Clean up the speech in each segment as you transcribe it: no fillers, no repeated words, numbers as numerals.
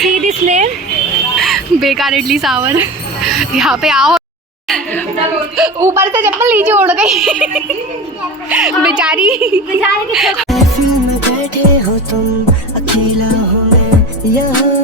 See this name बेकार इडली सांवर। यहाँ पे आओ, ऊपर से चप्पल नीचे उड़ गई बेचारी। बैठे हो तुम, अकेला हो मैं यहाँ।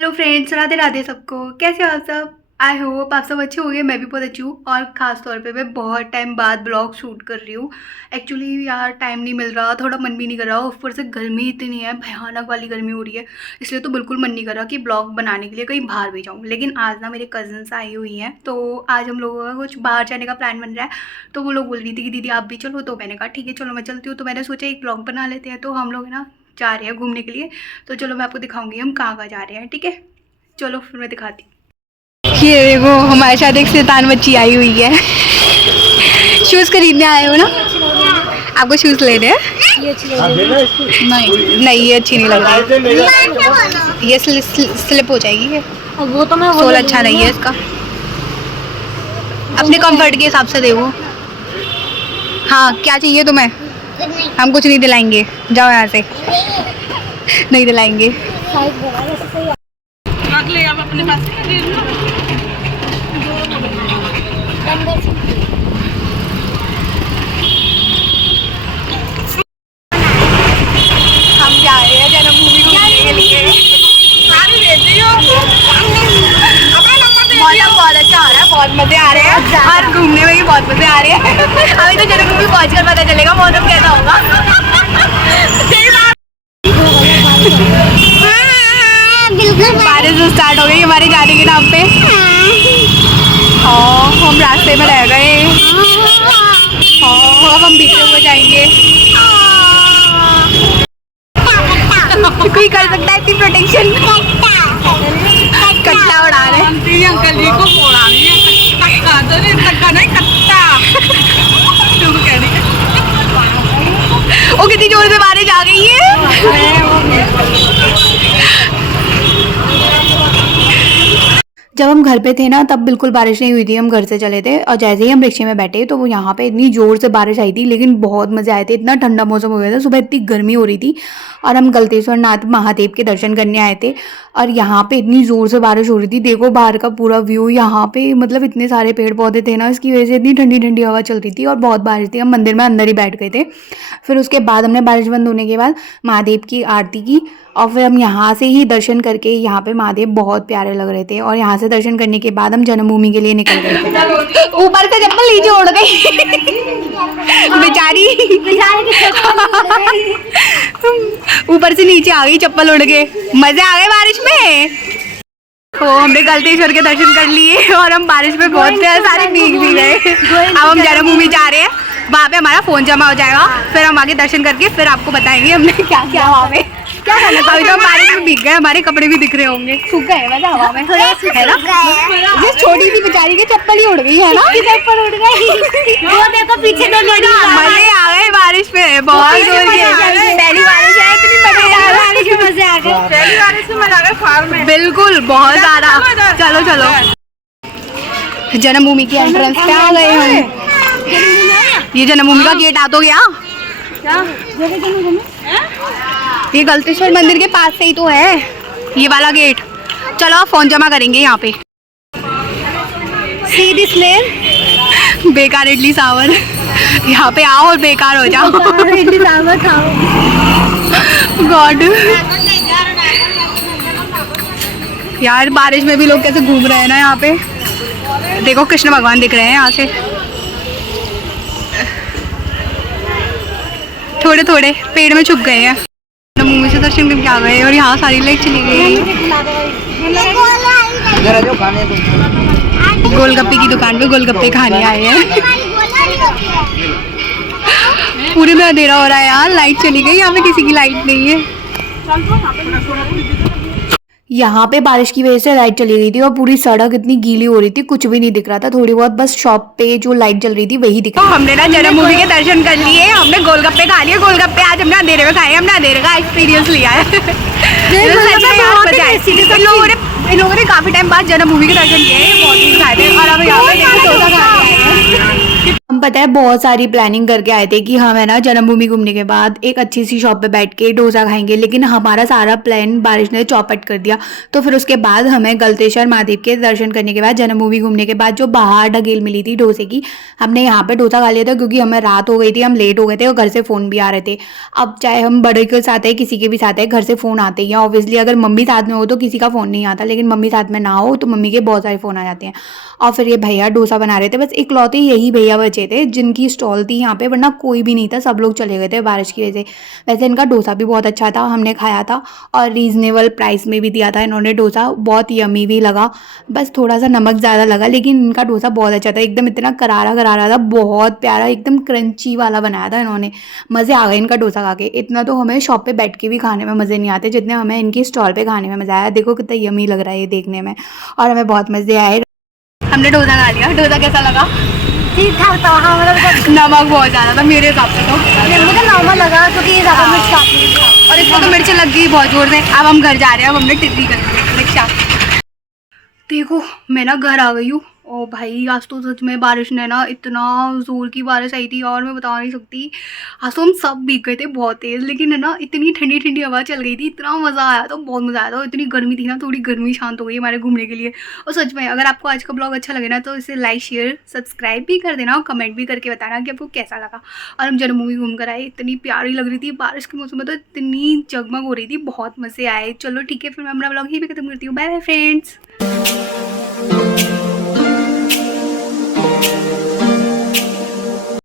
हेलो फ्रेंड्स, राधे राधे सबको। कैसे हो आप सब? आई होप आप सब अच्छे होंगे। मैं भी बहुत अच्छी हूँ और ख़ास तौर पे मैं बहुत टाइम बाद ब्लॉग शूट कर रही हूँ। एक्चुअली यार टाइम नहीं मिल रहा, थोड़ा मन भी नहीं कर रहा। ऊपर से गर्मी इतनी है, भयानक वाली गर्मी हो रही है, इसलिए तो बिल्कुल मन नहीं कर रहा कि ब्लॉग बनाने के लिए कहीं बाहर भी जाऊँ। लेकिन आज ना मेरे कज़न्स आई हुई हैं, तो आज हम लोगों का कुछ बाहर जाने का प्लान बन रहा है। तो वो लोग बोल रही थी कि दीदी आप भी चलो, तो मैंने कहा ठीक है चलो मैं चलती हूँ। तो मैंने सोचा एक ब्लॉग बना लेते हैं। तो हम लोग ना जा रहे हैं घूमने के लिए, तो चलो मैं आपको दिखाऊँगी हम कहाँ जा रहे हैं। ठीक है चलो फिर मैं दिखाती हूँ। ये देखो हमारे साथ एक शैतान बच्ची आई हुई है। शूज़ खरीदने आए हो ना? आपको शूज़ लेने हैं? नहीं ये अच्छी नहीं लग रही, ये स्लिप हो जाएगी। वो तो मैं सोल अच्छा नहीं है इसका, अपने कंफर्ट के हिसाब से देखो। हाँ क्या चाहिए तुम्हें? हम कुछ नहीं दिलाएंगे, जाओ यहाँ से। नहीं दिलाएंगे। ले आप अपने पास हम जा रहे हैं जन्मभूमि घूमने के लिए। मौसम बहुत अच्छा आ रहा है, बहुत मजे आ रहे हैं और घूमने में भी बहुत मजे आ रहे हैं। अभी तो जन्मभूमि पहुँच कर पता चलेगा मौसम कैसा होगा। बारिश स्टार्ट हो गई हमारे जाने के नाम पे। हाँ हम रास्ते में रह गए। हाँ अब हम बीते हुए जाएंगे। कोई कर सकता है इतनी प्रोटेक्शन? कट्टा उड़ा रहे हैं अंकल जी को बोला नहीं कट्टा तो नहीं, कट्टा नहीं कट्टा तुम कह रही है। वो कितनी जोर से बारिश आ गई है। जब हम घर पे थे ना तब बिल्कुल बारिश नहीं हुई थी, हम घर से चले थे और जैसे ही हम रिक्शे में बैठे तो वो यहाँ पे इतनी ज़ोर से बारिश आई थी, लेकिन बहुत मज़े आए थे। इतना ठंडा मौसम हो गया था, सुबह इतनी गर्मी हो रही थी और हम गलतेश्वर नाथ महादेव के दर्शन करने आए थे और यहाँ पे इतनी ज़ोर से बारिश हो रही थी। देखो बाहर का पूरा व्यू, यहाँ पे मतलब इतने सारे पेड़ पौधे थे ना, इसकी वजह से इतनी ठंडी ठंडी हवा चल रही थी और बहुत बारिश थी। हम मंदिर में अंदर ही बैठ गए थे। फिर उसके बाद हमने बारिश बंद होने के बाद महादेव की आरती की और फिर हम यहाँ से ही दर्शन करके, यहाँ पे महादेव बहुत प्यारे लग रहे थे और यहाँ से दर्शन करने के बाद हम जन्मभूमि के लिए निकल गए थे। ऊपर से चप्पल नीचे उड़ गई बेचारी। ऊपर से नीचे आ गई चप्पल उड़ के। मजे आ गए बारिश में। तो हमने गलतेश्वर के दर्शन कर लिए और हम बारिश में बहुत सारे भीग भी गए। अब हम जन्मभूमि जा रहे हैं, वहाँ पे हमारा फ़ोन जमा हो जाएगा, फिर हम आगे दर्शन करके फिर आपको बताएंगे हमने क्या क्या वहाँ पे क्या करना। अभी तो हम बारिश में भीग गए, हमारे कपड़े भी दिख रहे होंगे, सूख गए वैसे हवा में, है ना? ये छोटी सी बेचारी की चप्पल ही उड़ गई है ना? चप्पल उड़ गई। वो देखो पीछे तो मजे आ गए बारिश में, बहुत जोर के। पहली बारिश है, इतनी मजे आ गए, मजे आ गए। पहली बारिश में मजा आ गया फार्म में, बिल्कुल बहुत ज़्यादा। चलो चलो जन्मभूमि की एंट्रेंस पे आ गए हम। ये जन्मभूमि का गेट आ तो गया। ये गलतेश्वर मंदिर के पास से ही तो है ये वाला गेट। चलो फोन जमा करेंगे यहाँ पे। सी दिस नेम बेकार इडली सांवर। यहाँ पे आओ और बेकार हो जाओ। इडली सांवर खाओ। गॉड यार बारिश में भी लोग कैसे घूम रहे हैं ना यहाँ पे। देखो कृष्ण भगवान दिख रहे हैं यहाँ से थोड़े थोड़े, पेड़ में छुप गए हैं। जन्मभूमि से दर्शन करके आ गए और यहाँ सारी लाइट चली गई। गोलगप्पे की दुकान पे गोलगप्पे खाने आए हैं। पूरे में अंधेरा हो रहा है यार, लाइट चली गई, यहाँ पे किसी की लाइट नहीं है। यहाँ पे बारिश की वजह से लाइट चली गई थी और पूरी सड़क इतनी गीली हो रही थी, कुछ भी नहीं दिख रहा था। थोड़ी बहुत बस शॉप पे जो लाइट जल रही थी वही दिख रही थी। हमने ना जन्मभूमि के दर्शन कर लिए, हमने गोलगप्पे खा लिए। गोलगप्पे आज हमने अंधेरे में खाए, हमने अंधेरे का एक्सपीरियंस लिया है। इन लोगों ने काफी टाइम बाद जन्मभूमि के दर्शन किए, बहुत ही खाए थे और अब यहाँ पे हम हम पता है बहुत सारी प्लानिंग करके आए थे कि हम है ना जन्मभूमि घूमने के बाद एक अच्छी सी शॉप पे बैठ के डोसा खाएंगे, लेकिन हमारा सारा प्लान बारिश ने चौपट कर दिया। तो फिर उसके बाद हमें गलतेश्वर महादेव के दर्शन करने के बाद जन्मभूमि घूमने के बाद जो बाहर ढकेल मिली थी डोसे की, हमने यहाँ पे डोसा खा लिया था क्योंकि हमें रात हो गई थी, हम लेट हो गए थे और घर से फ़ोन भी आ रहे थे। अब चाहे हम बड़े के साथ है किसी के भी साथ है, घर से फ़ोन आते ही हैं ऑब्वियसली। अगर मम्मी साथ में हो तो किसी का फ़ोन नहीं आता, लेकिन मम्मी साथ में ना हो तो मम्मी के बहुत सारे फ़ोन आ जाते हैं। और फिर ये भैया डोसा बना रहे थे, बस इकलौते यही भैया बचे थे जिनकी स्टॉल थी यहाँ पे, वरना कोई भी नहीं था, सब लोग चले गए थे बारिश की वजह से। वैसे इनका डोसा भी बहुत अच्छा था, हमने खाया था और रीज़नेबल प्राइस में भी दिया था इन्होंने डोसा, बहुत यमी भी लगा। बस थोड़ा सा नमक ज़्यादा लगा, लेकिन इनका डोसा बहुत अच्छा था, एकदम इतना करारा करारा था, बहुत प्यारा, एकदम क्रंची वाला बनाया था इन्होंने। मज़े आ गए इनका डोसा खा के। इतना तो हमें शॉप पे बैठ के भी खाने में मज़े नहीं आते जितने हमें इनकी स्टॉल पे खाने में मज़ा आया। देखो कितना यमी लग रहा है ये देखने में, और हमें बहुत मज़े आए। हमने डोसा खा लिया। डोसा कैसा लगा? ठीक ठाक था। हाँ मतलब नमक बहुत ज़्यादा था मेरे हिसाब से तो। मुझे नॉर्मल लगा क्योंकि ये ज़्यादा मिर्च काफ़ी था। और इसको तो मिर्च लग गई बहुत जोर से। अब हम घर जा रहे हैं, अब हमने टिड्डी कर ली रिक्शा। देखो मैं ना घर आ गई हूँ। ओ भाई आज तो सच में बारिश ने ना, इतना ज़ोर की बारिश आई थी और मैं बता नहीं सकती। आज तो हम सब भीग गए थे बहुत तेज़, लेकिन है ना इतनी ठंडी ठंडी हवा चल गई थी, इतना मज़ा आया था, बहुत मज़ा आया था। इतनी गर्मी थी ना, थोड़ी गर्मी शांत हो गई हमारे घूमने के लिए। और सच में अगर आपको आज का ब्लॉग अच्छा लगे ना तो इसे लाइक शेयर सब्सक्राइब भी कर देना और कमेंट भी करके बताना कि आपको कैसा लगा। और हम जन्मभूमि घूम कर आए, इतनी प्यारी लग रही थी बारिश के मौसम में, तो इतनी जगमग हो रही थी, बहुत मज़े आए। चलो ठीक है, फिर मैं अपना ब्लॉग यहीं पे खत्म करती हूँ। Bye bye friends.